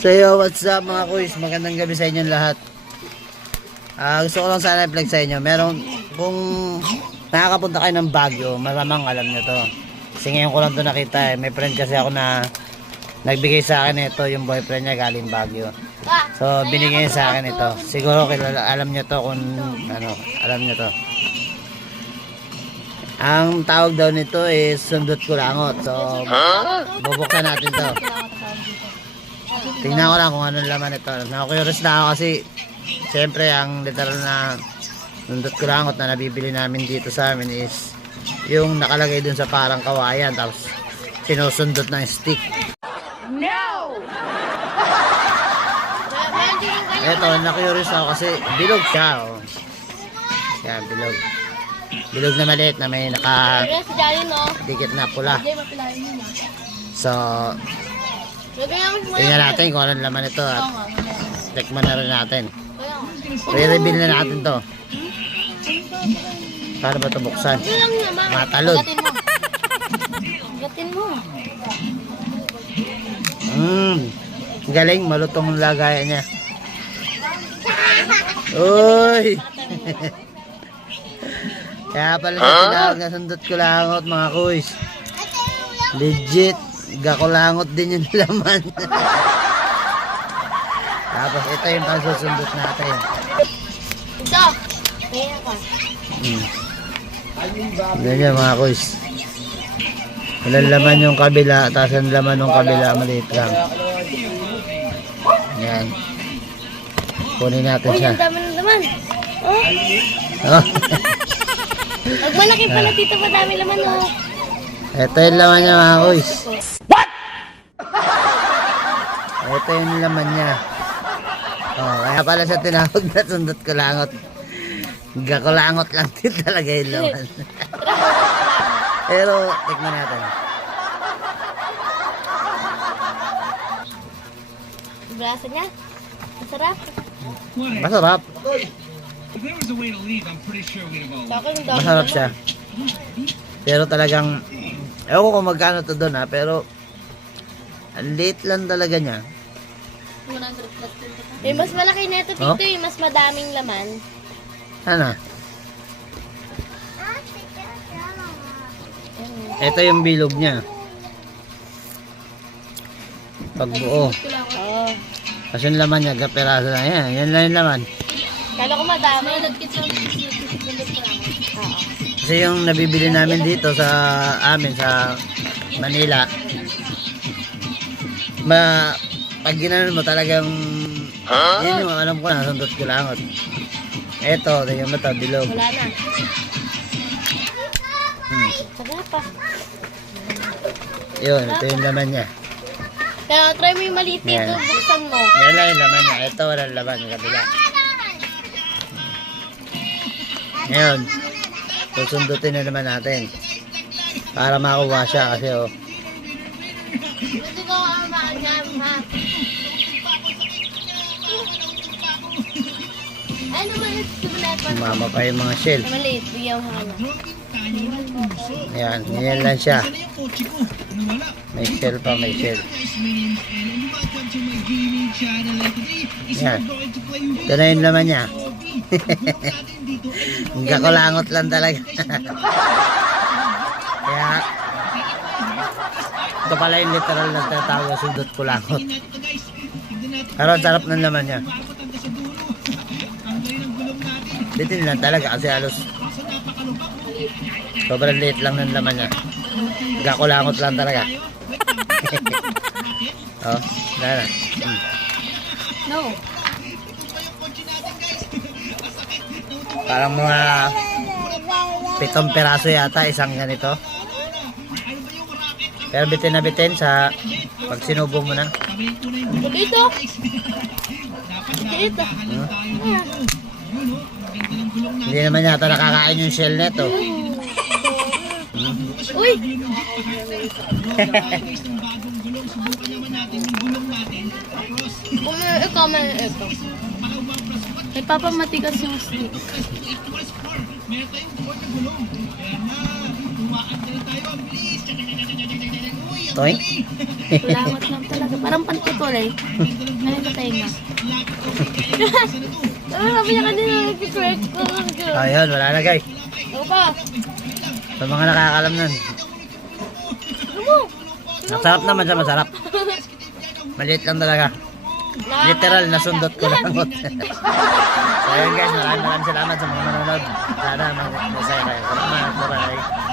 So yo, what's up mga kuys? Magandang gabi sa inyong lahat. Ah, gusto ko lang sana i-vlog sa inyo. Meron, kung nakakapunta kayo ng Baguio, malamang alam nyo to. Kasi ngayon ko lang to nakita eh. May friend kasi ako na nagbigay sa akin ito, yung boyfriend niya galing Baguio. So, binigay niya sa akin ito. Siguro kilala, alam nyo to kung ano, alam nyo to. Ang tawag daw nito is sundot kulangot. So, bubuksan natin to. Tingnan ko lang kung anong laman ito. Nakakurious na ako kasi siyempre ang literal na nundot kulangot na nabibili namin dito sa amin is yung nakalagay dun sa parang kawayan tapos sinusundot ng stick. Ito, na-curious ako kasi bilog siya. Oh. Yan, bilog. Bilog na maliit na may naka no? dikit na pula. So, tingnan natin kung anong laman ito at tikman na rin natin. I-reveal na natin to. Paano ba ito buksan? Matalon. Gatin mo. Mmm. Galing, malutong lagayan niya. Uy! Kaya pala siya tinawag na sundot ko langot mga kuys. Legit, gakulangot din yung laman. Tapos ito yung pagsusundot natin. Ito. Kaya ka. Hmm. Ganyan mga kuys. Walang laman yung kabila, tapos ang laman ng kabila maliit lang. Yan. Kunin natin Uy, siya. ang dami ng laman. Oh, Oh. pag malaki pala dito, madami laman, oh. Ito yung laman niya mga kuys. Ito yung laman niya. Oh, kaya pala siya tinawag na sundot ko langot. Gakulangot lang din talaga yung laman. Pero, tikman natin. Brasa niya. Masarap. Masarap. If there was a way to leave, I'm pretty sure we'd have all Sa akin, ang dami Masarap siya. Pero talagang, ewan ko kung magkano to doon ha, pero ang liit lang talaga niya. Eh, mas malaki na ito, Oh? Tito, eh. Mas madaming laman. Ano? Ito yung bilog niya. Pag buo. Oo. Kasi yung laman niya, kapiraso na yan. Yan lang yung laman. Kala ko madami. Oo. Kasi yung nabibili namin dito sa amin sa Manila, ma pag ginanon mo talagang yun yung alam ko na, sundot ko lang. Eto, tingnan mo to, bilog. Wala na. Hmm. Pa. Yun, ito yung laman niya. Kaya try mo yung maliit dito, buksan mo. Yan lang yung laman niya. Ito walang laman yung kabila. Ngayon, susundutin na naman natin. Para makuha siya kasi oh. Ano. Mama pa yung mga shell. Maliit, bigyan ko halo. Yan, yan lang siya. May shell pa, may shell. Guys, man. And welcome to my gaming channel. And today is Yan. we're going to play with Ito na yung laman niya. Ang kakulangot lang talaga. Kaya, ito pala yung literal na tatawag sundot kulangot. Pero sarap ng laman niya. Bitin lang talaga kasi halos. Sobrang liit lang ng laman niya. Gakulangot lang talaga. oh, wala na. Hmm. No. Parang mga pitong peraso yata isang ganito. Pero bitin na bitin sa pag sinubo mo na. Dito. Dito. Hindi naman yata nakakain yung shell. Uy! gulong natin. Tapos, Kung ikaw man ito. May papamatigas yung stick. Meron tayong four na gulong. Ayan na. Tumaan na tayo. Uy, ang Toy? Langot lang talaga. Parang pantutol eh. Ano ka tenga? Sabi niya kanina nag-correct ko. Ayun, wala na guys. Ano pa? Sa mga nakakalam nun. Masarap naman siya, masarap. Maliit lang talaga. Literal na sundot ko lang. so ayun guys, maraming maraming salamat sa mga manonood. Sana mag-masaya kayo. Salamat, bye-bye.